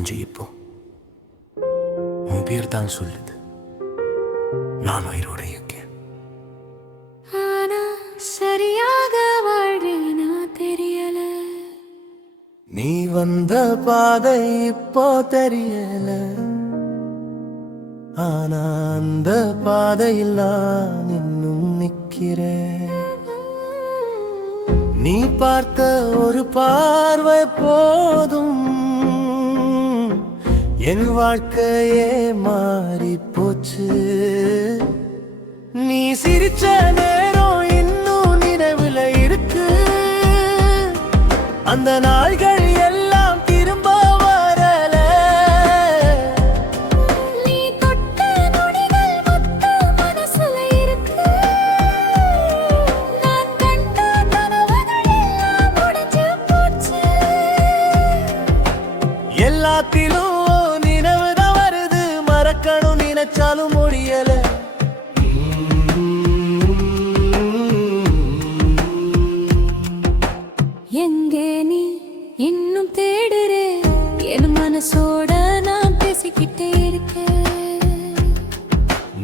நெஞ்சு இப்போ உன் பேர் தான் சொல்லுது. நான் உயிரோட இருக்கேன். ஆனா சரியாக வாழ்றேனா தெரியல. நீ வந்த பாதை இப்போ தெரியல. ஆனா அந்த பாதையில் நான் இன்னும் நிற்கிறேன். நீ பார்த்த ஒரு பார்வை போதும் என் வாழ்க்கையே மாறி போச்சு. நீ சிரிச்ச நேரம் இன்னும் நினைவுல இருக்கு. அந்த நாள்கள் எல்லாம் திரும்ப வரல. நீ தொட்ட நொடிகள் மொத்தம் மனசுல இருக்கு. நான் கண்ட கனவுகள் எல்லாம் உடைஞ்சு போச்சு. எல்லாத்திலும் நினைவுதான் வருது. மறக்கணும் நினைச்சாலும் முடியல. எங்கே நீ இன்னும் தேடுறே? என் மனசோட நான் பேசிக்கிட்டே இருக்கேன்.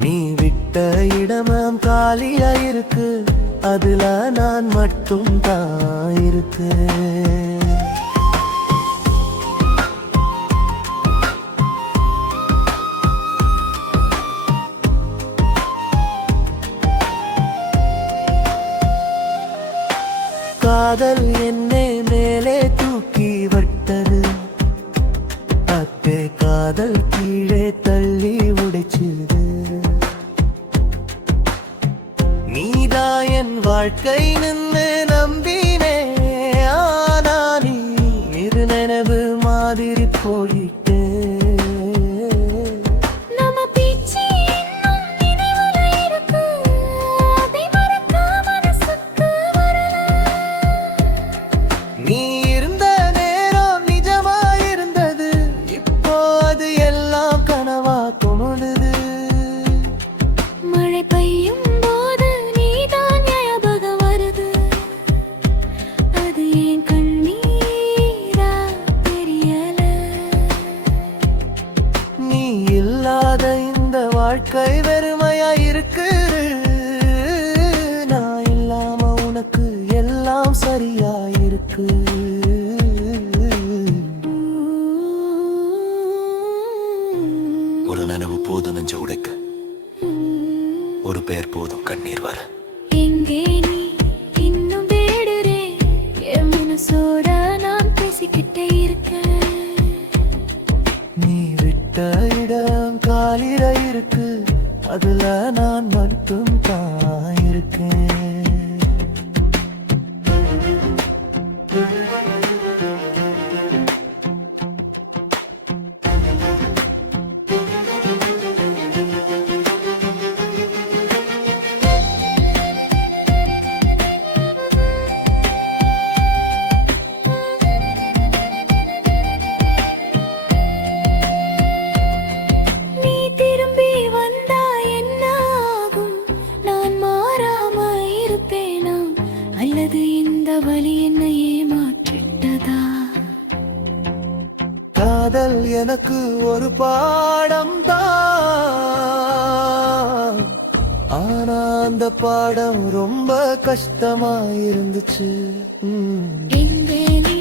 நீ விட்ட இடமாம் காலியா இருக்கு. அதுல நான் மட்டும் தான் இருக்கு. காதல் என்னை மேலே தூக்கி விட்டது. அத்தே காதல் கீழே தள்ளி உடைச்சுது. நீதான் என் வாழ்க்கை நின்று நம்பினே. ஆனா நீ இரு நினைவு மாதிரி போயிட்டே. நம்ம பேச்சு இன்னும் நினைவுல இருக்கு. அதை மறக்க மனசுக்கு வரல. நீ இருந்த நேரம் நிஜமா இருந்தது. இப்போ அது எல்லாம் கனவா தோணுது. மழை பெய்யும் போது நீதான் ஞாபகம் வருது. அது ஏன் கண்ணீரா தெரியல. நீ இல்லாத இந்த வாழ்க்கை வெறுமையா இருக்கு. நான் இல்லாம உனக்கு எல்லாம் சரியா இருக்கு. ஒரு நனவு போதும் நெஞ்ச உடைக்க. ஒரு பேர் போதும் கண்ணீர் வர. எங்கே நீ இன்னும் தேடுறே? என் மனசோட நான் பேசிக்கிட்டே இருக்கேன். நீ விட்ட இடம் காலிர இருக்கு. அதுல நான் மட்டும் தான் இருக்கேன். நீ திரும்பி வந்தா என்ன ஆகும்? நான் மாறாம இருப்பேனா? அல்லது இந்த வழி என்னை ஏமாற்றிட்டதா? காதல் எனக்கு ஒரு பாடம் தான். ஆனா அந்த பாடம் ரொம்ப கஷ்டமா இருந்துச்சு. எங்கே நீ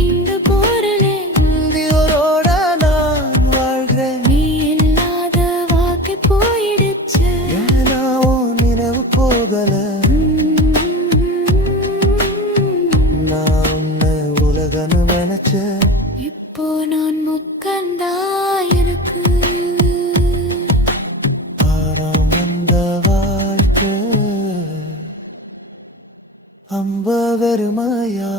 இங்கு போறலே? இந்தியோரோட நான் வாழ்றேன். நீ இல்லாத வாழ்க்கை போயிடுச்சு. ஏன்னா உன் நினைவு போகல. நான் உன்னை உலகன்னு நினைச்சேன். இப்போ நான் முக்கந்தா இருக்கு. ஆறாம் வந்த வாழ்க்கை அம்ப வெறுமையா